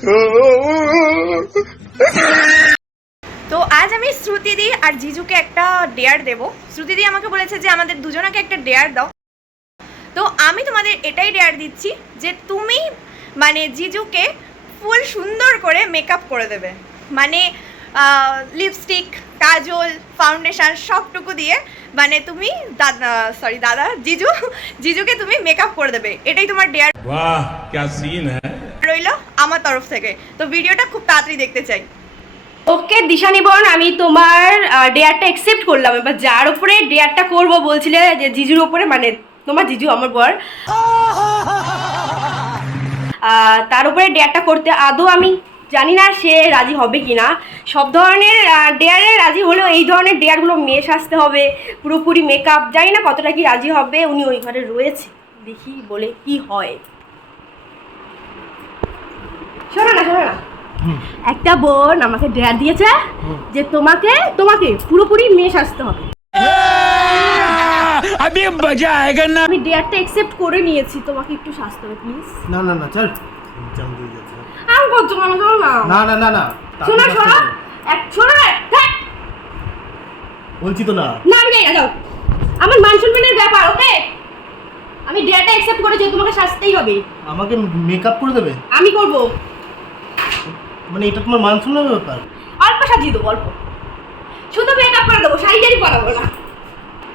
তো আজ আমি শ্রুতিদি আর জিজুকে একটা ডেয়ার দেব। শ্রুতিদি আমাকে বলেছে যে আমাদের দুজনকে একটা ডেয়ার দাও। তো আমি তোমাদের এটাই ডেয়ার দিচ্ছি যে তুমি মানে জিজুকে ফুল সুন্দর করে মেকআপ করে দেবে, মানে লিপস্টিক, কাজল, ফাউন্ডেশন সবটুকু দিয়ে মানে তুমি দাদা জিজুকে তুমি মেকআপ করে দেবে, এটাই তোমার ডেয়ার। বাহ क्या सीन है রইলো আমার তরফ থেকে। তো ভিডিওটা খুব তাড়াতাড়ি দেখতে চাই। ওকে দিশানি বোন, আমি তোমার ডেয়ারটা অ্যাকসেপ্ট করলাম। এবার যার উপরে ডেয়ারটা করব বলছিলে যে জিজুর উপরে, মানে তোমার জিজু আমার বর, তার উপরে ডেয়ারটা করতে আদৌ আমি জানি না সে রাজি হবে কি না। সব ধরনের ডেয়ারে রাজি হলেও এই ধরনের ডেয়ারগুলো মেয়ে সাজতে হবে, পুরোপুরি মেকআপ, জানি না কতটা কি রাজি হবে। উনি ওই ঘরে রয়েছে, দেখি বলে কি হয়। শোনো না একটা বোন আমাকে ডেয়ার দিয়েছে যে তোমাকে পুরোপুরি মেয়ে সাজতে হবে। अभी मजा आएगा ना। আমি ডেয়ারটা অ্যাকসেপ্ট করে নিয়েছি, তোমাকে একটু সাজতে হবে প্লিজ। না না না চল চাম দিয়ে যাচ্ছে। আমি করতে পারবো না। না না না না শোনো বলছি তো না। না আমি যাই না, যাও। আমার মান সম্মানের ব্যাপার, ওকে? আমি ডেয়ারটা অ্যাকসেপ্ট করেছি, তোমাকে সাজতেই হবে। আমাকে মেকআপ করে দেবে? আমি করব। মানে এটা তোমার মান সম্মানের ব্যাপার? অল্প সাজিয়ে দেবো, অল্প, শুধু মেকআপ করে দেবো, শাড়ি পরাবো না।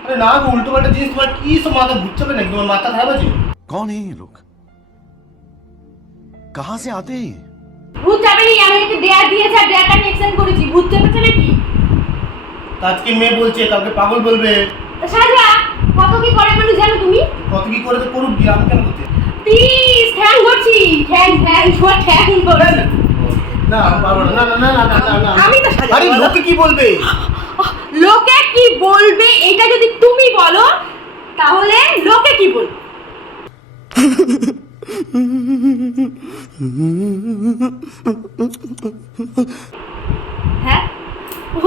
আরে না গো, উল্টো পাল্টা জিনিস তোমার কি সব মাথা ঘুরছে নাকি? তোমার মাথা খারাপ আছে? कौन है ये लोग? कहां से आते हैं? ভূত যাবে নি, আমি একটা ডেয়ার দিয়েছি আর ডেয়ারটা আমি অ্যাকসেপ্ট করেছি। ভূত চেপেছে নাকি? আজকে মেয়ে বলছে, কালকে পাগল বলবে। সাজা কত কি করে মানুষ জানো তুমি? কত কি করে তো করুক, আমি কেন করতে? প্লিজ থ্যাঙ্ক করছি, থ্যাঙ্ক করে না পারবো না। না না না না না না আমি তো সাজা। আরে লোকে কি বলবে? লোকে কি বলবে এটা যদি তুমি বলো তাহলে লোকে কি বলবে? হ্যাঁ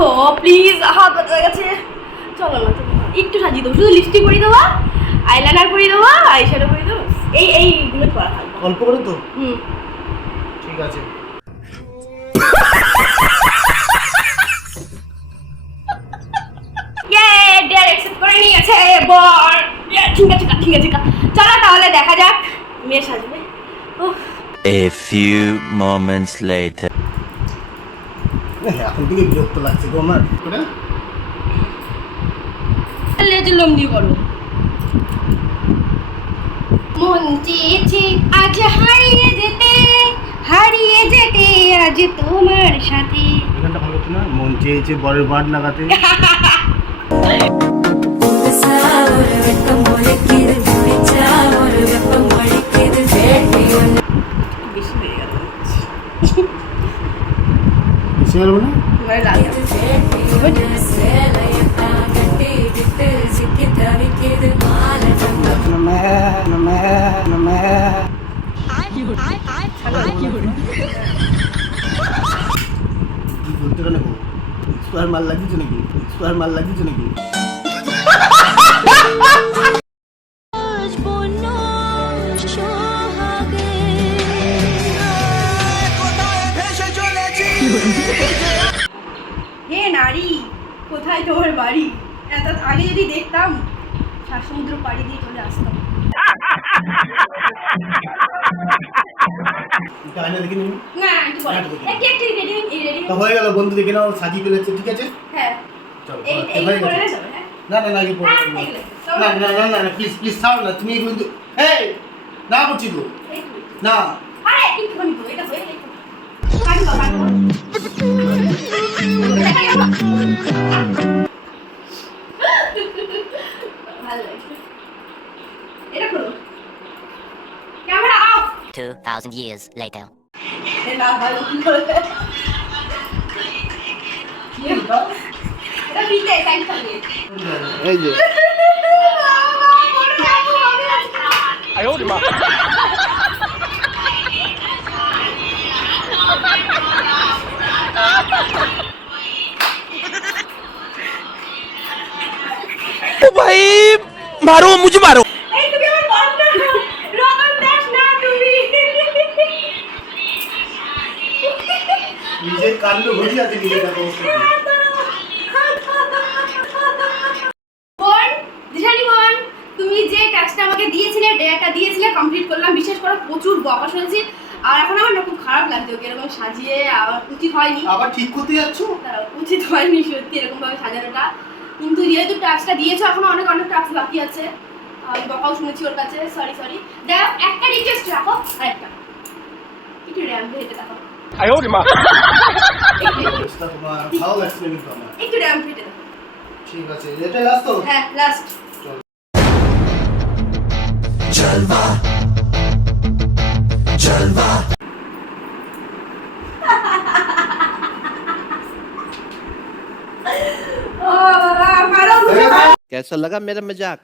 ও প্লিজ, হাত ব্যথা হয়ে গেছে। চলো না একটু সাজিয়ে দেবো, শুধু লিপস্টিক পরিয়ে দেবো, আইলাইনার পরিয়ে দেবো, আইশ্যাডো পরিয়ে দেবো, এইগুলো করা থাকবে। অল্প করে তো? ঠিক আছে। ডেয়ার অ্যাকসেপ্ট করে নিয়েছে বর। ঠিক আছে চলো তাহলে দেখা যাক মেয়ে সাজবে। A few moments later. এখন থেকে বিরক্ত লাগছে গো আমার। লেজে লম্বি করো। মন চেয়েছে আজ হারিয়ে যেতে আজ তোমার সাথে। এখানটা ভালো হতো না? মন চেয়েছে বরের বাদ লাগাতে। বেশি হয়ে গেল স্কোয়ার মাল লাগিয়েছে নাকি? হে নারী, কোথায় তোমার বাড়ি? এত আগে যদি দেখতাম সাত সমুদ্র পাড়ি দিয়ে চলে আসতাম। না হয়ে গেল বন্ধু, দেখে নাও সাজিয়ে ফেলেছে। ঠিক আছে হ্যাঁ চলো। হ্যাঁ না না না না প্লিজ প্লিজ ছাড়ো না তুমি এগুলো। এই না করছি তো না। আরে একটুখানি তো এটা হয়ে গেল। ভালো লাগছে। এটা করো। Camera off. 2000 years later. এটা ভালো কি করে? এটা দিতে টাইম থাকে। এই যে आयो रे मां। ओ भाई मारो, मुझे मारो। এই তুমি আমার বন্ধু রতন দাস না তুমি। কাণ্ড ঘটিয়াছে নিজেটা অবস্থা বোন, দিশানি বোন, তুমি যে টাস্কটা আমাকে দিয়েছিলে, ডেয়ারটা দিয়েছিলে, কমপ্লিট করলাম। বিশেষ করে প্রচুর বকা শুনেছি, আর এখন আমার না খুব খারাপ লাগছে ওকে এরকম সাজিয়ে। উচিত হয়নি, আবার ঠিক করতে যাচ্ছ? দাঁড়াও, উচিত হয়নি সত্যি এরকম ভাবে সাজানোটা। কিন্তু যেহেতু টাস্কটা দিয়েছো, এখনো অনেক টাস্ক বাকি আছে। আমি বকাও শুনেছি ওর কাছে, সরি। দেখো, একটা রিকোয়েস্ট রাখো, আরেকটা একটু র্যাম হেঁটে দেখো, 哎呦我的妈！ অবস্থা তোমার ভালো লাগছে না কিন্তু আমার। একটু র্যাম হেঁটে দেখো। ঠিক আছে, এটা লাস্ট তো? হ্যাঁ, লাস্ট। ও বাবা, মারো মুঝে। कैसा लगा मेरा मजाक